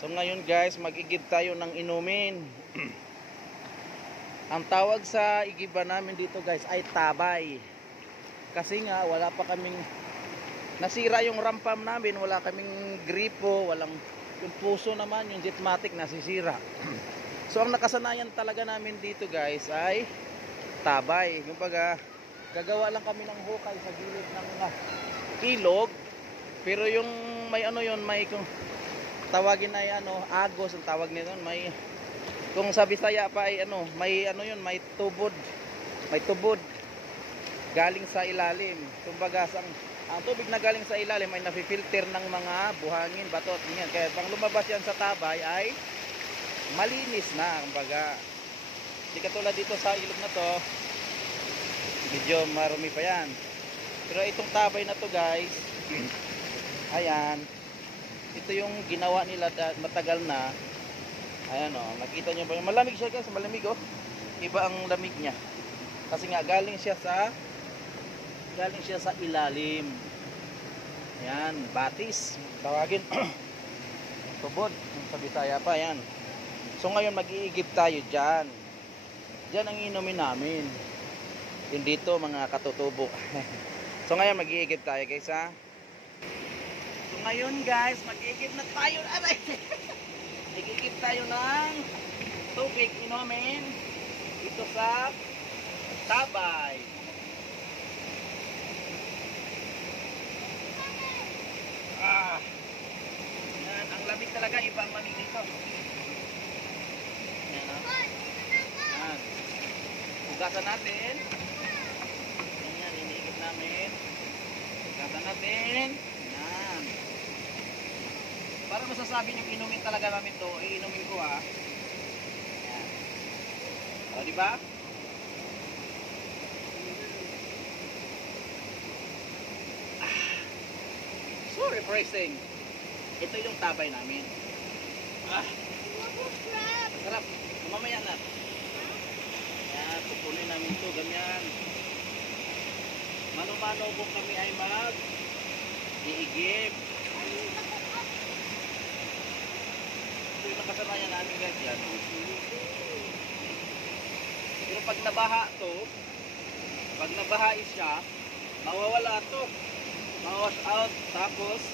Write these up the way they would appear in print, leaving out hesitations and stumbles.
So ngayon guys, mag-igib tayo ng inumin. Ang tawag sa igiban namin dito guys ay tabay. Kasi nga wala pa kaming, nasira yung rampam namin, wala kaming gripo, walang, yung puso naman, yung jetmatic nasisira. So ang nakasanayan talaga namin dito guys ay tabay. Yung baga, gagawa lang kami ng hukay sa gilid ng ilog. Pero yung may ano yun, may kung tawagin ay ano, agos ang tawag nito, may kung sa Bisaya pa ay ano, may ano yun, may tubod. May tubod galing sa ilalim. Kumbaga ang tubig na galing sa ilalim ay nafi-filter ng mga buhangin, bato at ganyan. Kaya pang lumabas yan sa tabay ay malinis na, kumbaga. Di katulad dito sa ilog na to, medyo marumi pa yan. Pero itong tabay na to guys, ayan, ito yung ginawa nila matagal na. Ayan o, nakita nyo ba yung malamig siya guys, malamig o. Iba ang lamig niya. Kasi nga galing siya sa ilalim. Ayan, batis tawagin. Tubod sa Bisaya pa, ayan. So ngayon mag-iigib tayo dyan. Dyan ang inumin namin. Yun dito mga katutubo. So ngayon mag-iigib tayo guys ha. So ngayon guys, mag-iigib na tayo. Aray! Mag-iigib tayo ng tubig inumin dito sa tabay. Yan, ang lamig talaga, iba ang lamig dito. Yan o. Yan. Hugasan natin. Yan, iniigib namin. Hugasan natin. Yan. Para masasabi yung inumin talaga namin to, iinumin ko ha. Yan. O, diba? So refreshing. Ito yung tabay namin. Sarap. Mamaya na. Yan, pupunin namin ito. Ganyan. Mano-mano kung kami ay mag-iigib. Ito yung nakasanayan namin guys. Yan. Pero pag nabaha to, pag nabaha siya, mawawala to. Ma-wash out, tapos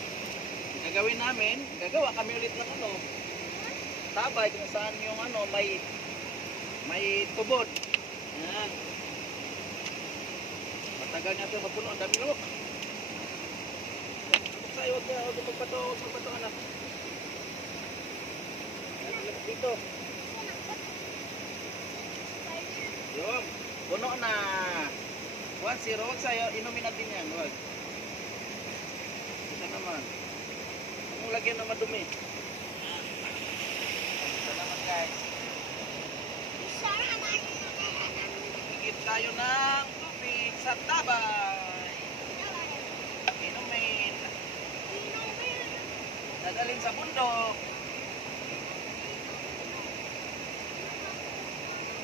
gagawin namin, gagawa kami ulit ng ano, tabay kung saan yung ano, may tubod. Yan. Matagal niya ito mapuno, ang dami lumok. Sa'yo, huwag magpato anak. Yan, dito. Yung, puno na. 1-0, huwag sa'yo, inumin natin yan, huwag. Ito naman. Ang lagyan na madumi. Ito naman guys. Higit tayo ng tubig sa tabay. Inumin. Dadalhin sa bundok.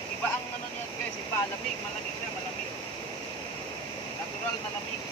Iba ang ano niya guys, iba, lamig, malamig na, malamig. Natural na lamig.